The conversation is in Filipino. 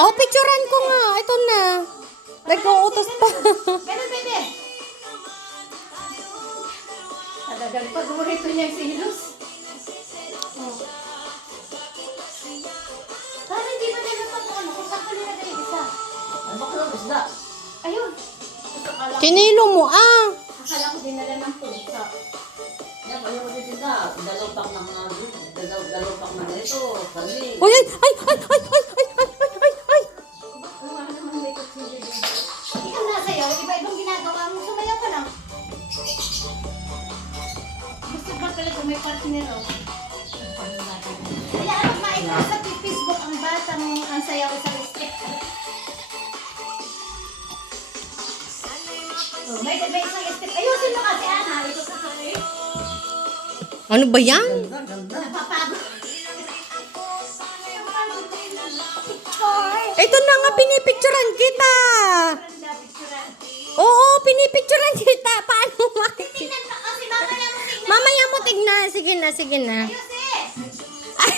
Oh, picturean ko nga. Ito na. Nag-uutos pa. Ganun, bebe. Talagang paborito niya yung silos. Oh. Para hindi ba dahil pa ano, kung saan ka nilagay yung isa? Ano ka lang isda? Ayun. Kinilo mo, ah. Akala ko dinala ng pusa. Yan, ayaw ko dito na. Dalawang pak ng dalawang pak ng ito. Kami. Uy, ay, ay, ay, ay, ay, ay, ay, ay, ay, ay. Wala naman may kutsilyo dyan. Ikaw na sa'yo, iba-ibang ginagawa mo. Sumayaw ka lang. Gusto ba pala kung may partner o? Kaya ano maikot sa Facebook ang batang ang sayaw sa step. Oh, may isang step. Ayusin mo kasi, Ana. Ito sa kami. Ano ba yan? Ganda, ganda. Napapagod. Ito na nga, pinipicturean kita. Oo, pinipicturean kita. Paano makikita? Tingnan mo kasi mamaya mo tingnan. Mamaya mo tignan. Sige na, sige na. Ayusin! Ay,